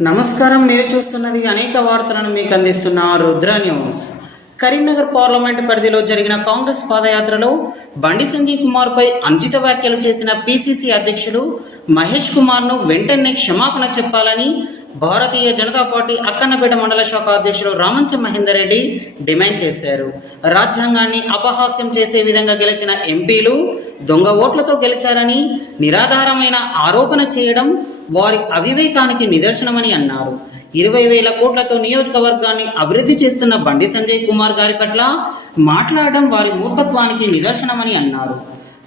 నమస్కారం మీరు చూస్తున్నది అనేక వార్తలను మీకు అందిస్తున్న రుద్ర న్యూస్. కరీంనగర్ పార్లమెంట్ పరిధిలో జరిగిన కాంగ్రెస్ పాదయాత్రలో బండి సంజయ్ కుమార్పై అంజిత వ్యాఖ్యలు చేసిన పిసిసి అధ్యక్షుడు మహేష్ కుమార్ను వెంటనే క్షమాపణ చెప్పాలని భారతీయ జనతా పార్టీ అక్కన్నపేట మండల శాఖ అధ్యక్షుడు రామంచ మహేందర్ రెడ్డి డిమాండ్ చేశారు. రాజ్యాంగాన్ని అపహాస్యం చేసే విధంగా గెలిచిన ఎంపీలు దొంగ ఓట్లతో గెలిచారని నిరాధారమైన ఆరోపణ చేయడం వారి అవివేకానికి నిదర్శనమని అన్నారు. ఇరవై వేల కోట్లతో నియోజకవర్గాన్ని అభివృద్ధి చేస్తున్న బండి సంజయ్ కుమార్ గారి పట్ల మాట్లాడడం వారి మూర్ఖత్వానికి నిదర్శనమని అన్నారు.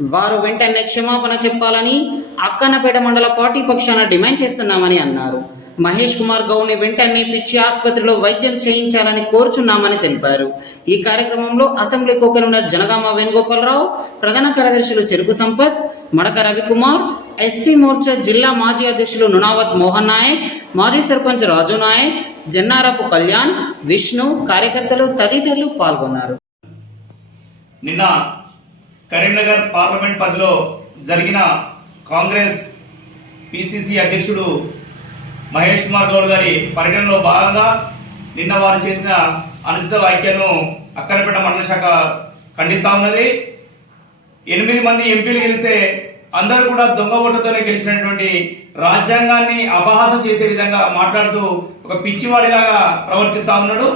వారు వెంటనే క్షమాపణ చెప్పాలని అక్కన్నపేట మండల పార్టీ పక్షాన డిమాండ్ చేస్తున్నామని అన్నారు. మహేష్ కుమార్ గౌడ్ని వెంటనే పిచ్చి ఆసుపత్రిలో వైద్యం చేయించాలని కోరుచున్నామని తెలిపారు. ఈ కార్యక్రమంలో అసెంబ్లీ కోకలున్న జనగామ వేణుగోపాలరావు ప్రధాన కార్యదర్శులు చెరుకు సంపత్ మడక రవికుమార్ ఎస్టీ మోర్చా జిల్లా మాజీ అధ్యక్షులు నునావత్ మోహన్ నాయక్ మాజీ సర్పంచ్ రాజు నాయక్ జన్నారపు కళ్యాణ్ విష్ణు కార్యకర్తలు తదితరులు పాల్గొన్నారు. నిన్న కరీంనగర్ పార్లమెంట్ పరిధిలో జరిగిన కాంగ్రెస్ పిసిసి అధ్యక్షుడు మహేష్ కుమార్ గౌడ్ గారి పర్యటనలో భాగంగా నిన్న వారు చేసిన అనుచిత వ్యాఖ్యను అక్కడపేట మండల శాఖ ఖండిస్తా ఉన్నది. ఎనిమిది మంది ఎంపీలు గెలిస్తే అందరూ కూడా దొంగ ఓటుతోనే గెలిచినటువంటి రాజ్యాంగాన్ని అపహాసం చేసే విధంగా మాట్లాడుతూ ఒక పిచ్చివాడిలాగా ప్రవర్తిస్తా ఉన్నాడు.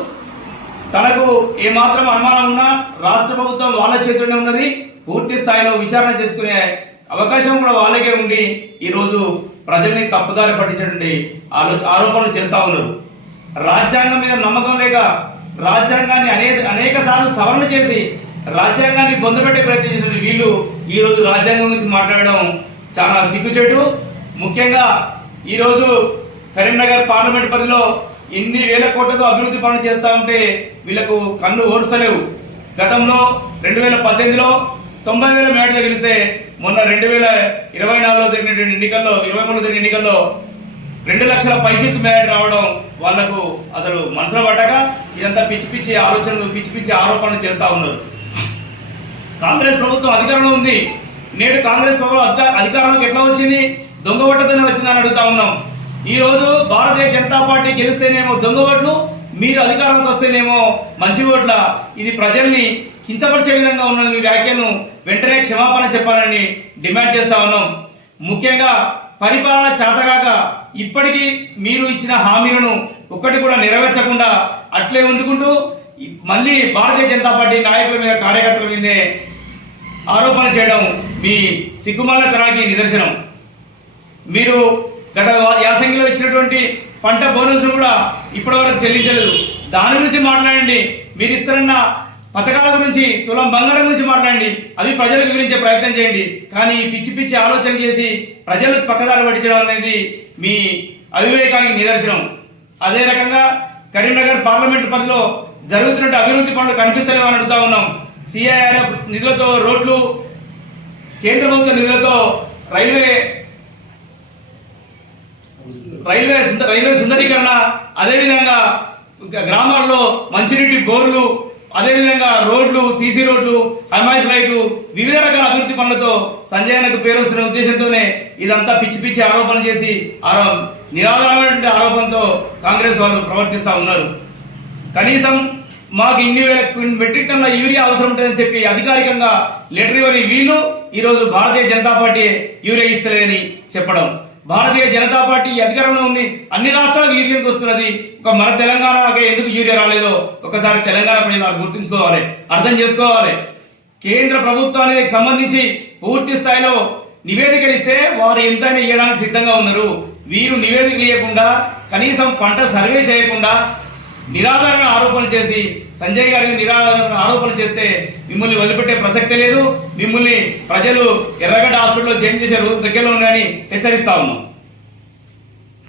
తనకు ఏమాత్రం అనుమానం ఉన్నా రాష్ట్ర ప్రభుత్వం వాళ్ళ చేతిలోనే ఉన్నది. పూర్తి స్థాయిలో విచారణ చేసుకునే అవకాశం కూడా వాళ్ళకే ఉండి ఈరోజు ప్రజల్ని తప్పుదారి పట్టించేటువంటి ఆలోచ ఆరోపణలు చేస్తా ఉన్నారు. రాజ్యాంగం మీద నమ్మకం లేక రాజ్యాంగాన్ని అనే అనేక సార్లు సవరణ చేసి రాజ్యాంగాన్ని పొందబెట్టే ప్రయత్నం చేసిన వీళ్ళు ఈరోజు రాజ్యాంగం గురించి మాట్లాడడం చాలా సిగ్గుచేటు. ముఖ్యంగా ఈరోజు కరీంనగర్ పార్లమెంట్ పరిధిలో ఇన్ని వేల కోట్లతో అభివృద్ధి పనులు చేస్తా ఉంటే వీళ్ళకు కళ్ళు ఓర్స్తలేవు గతంలో రెండు వేల పద్దెనిమిదిలో తొంభై వేల మేటతో గెలిస్తే మొన్న రెండు వేల ఇరవై నాలుగులో జరిగినటువంటి ఎన్నికల్లో ఇరవై మూడులో జరిగిన ఎన్నికల్లో రెండు లక్షల పైచిక్ మ్యాట్ రావడం వాళ్ళకు అసలు మనసులో పడ్డాక ఇదంతా పిచ్చి పిచ్చి ఆలోచనలు పిచ్చి పిచ్చి ఆరోపణలు చేస్తూ ఉన్నారు. కాంగ్రెస్ ప్రభుత్వం అధికారంలో ఉంది. నేడు కాంగ్రెస్ ప్రభుత్వం అధిక- అధికారంలోకి ఎట్లా వచ్చింది? దొంగ ఓట్లతోనే వచ్చిందని అడుగుతా ఉన్నాం. ఈ రోజు భారతీయ జనతా పార్టీ గెలిస్తేనేమో దొంగ ఓట్లు మీరు అధికారంలోకి వస్తేనేమో మంచి ఓట్ల. ఇది ప్రజల్ని కించపరిచే విధంగా ఉన్న మీ వ్యాఖ్యలను వెంటనే క్షమాపణ చెప్పాలని డిమాండ్ చేస్తా ఉన్నాం. ముఖ్యంగా పరిపాలన చేతగాక ఇప్పటికీ మీరు ఇచ్చిన హామీలను ఒక్కటి కూడా నెరవేర్చకుండా అట్లే ఉండుకుంటూ మళ్ళీ భారతీయ జనతా పార్టీ నాయకుల మీద కార్యకర్తల మీదే ఆరోపణ చేయడం మీ సిగ్గుమాలతనానికి నిదర్శనం. మీరు గత యాసంగిలో ఇచ్చినటువంటి పంట బోనస్ను కూడా ఇప్పటివరకు చెల్లించలేదు. దాని గురించి మాట్లాడండి. మీరు ఇస్తారన్న పథకాల గురించి తులం బంగారం గురించి మాట్లాడండి. అవి ప్రజలకు వివరించే ప్రయత్నం చేయండి. కానీ పిచ్చి పిచ్చి ఆలోచన చేసి ప్రజలు పక్కదారి పట్టించడం అనేది మీ అవివేకానికి నిదర్శనం. అదే రకంగా కరీంనగర్ పార్లమెంట్ పరిధిలో జరుగుతున్న అభివృద్ధి పనులు కనిపిస్తలేవని అడుగుతా ఉన్నాం. సిఐఆర్ఎఫ్ నిధులతో రోడ్లు కేంద్ర ప్రభుత్వ నిధులతో రైల్వే రైల్వే సుంద- రైల్వే సుందరీకరణ అదేవిధంగా గ్రామాల్లో మంచినీటి బోర్లు అదేవిధంగా రోడ్లు సీసీ రోడ్లు హైమాయిస్ లైట్లు వివిధ రకాల అభివృద్ధి పనులతో సంజయనకు పేరు వస్తున్న ఉద్దేశంతోనే ఇదంతా పిచ్చి పిచ్చి ఆరోపణలు చేసి ఆరో నిరాధారమైనటువంటి ఆరోపణతో కాంగ్రెస్ వాళ్ళు ప్రవర్తిస్తూ ఉన్నారు. కనీసం మాకు ఇన్ని వేల మెట్రిక్ టన్ల యూరియా అవసరం ఉంటుందని చెప్పి అధికారికంగా లెటర్ ఇవ్వని వీళ్ళు ఈరోజు భారతీయ జనతా పార్టీ యూరియా ఇస్తలేదని చెప్పడం. భారతీయ జనతా పార్టీ అధికారంలో ఉంది. అన్ని రాష్ట్రాలకు యూరియాకి వస్తున్నది. ఒక మన తెలంగాణకే ఎందుకు యూరియా రాలేదో ఒకసారి తెలంగాణ ప్రజలు అది గుర్తుంచుకోవాలి. అర్థం చేసుకోవాలి. కేంద్ర ప్రభుత్వానికి సంబంధించి పూర్తి స్థాయిలో నివేదికలు ఇస్తే వారు ఎంతైనా ఇవ్వడానికి సిద్ధంగా ఉన్నారు. వీరు నివేదికలు ఇవ్వకుండా కనీసం పంట సర్వే చేయకుండా నిరాధారణ ఆరోపణలు చేసి సంజయ్ గారికి నిరాధారణ ఆరోపణలు చేస్తే మిమ్మల్ని వదిలిపెట్టే ప్రసక్తే లేదు. మిమ్మల్ని ప్రజలు ఎర్రగడ్డ హాస్పిటల్లో జాయిన్ చేసే రోజు దగ్గరలో ఉన్నాయని హెచ్చరిస్తా ఉన్నాం.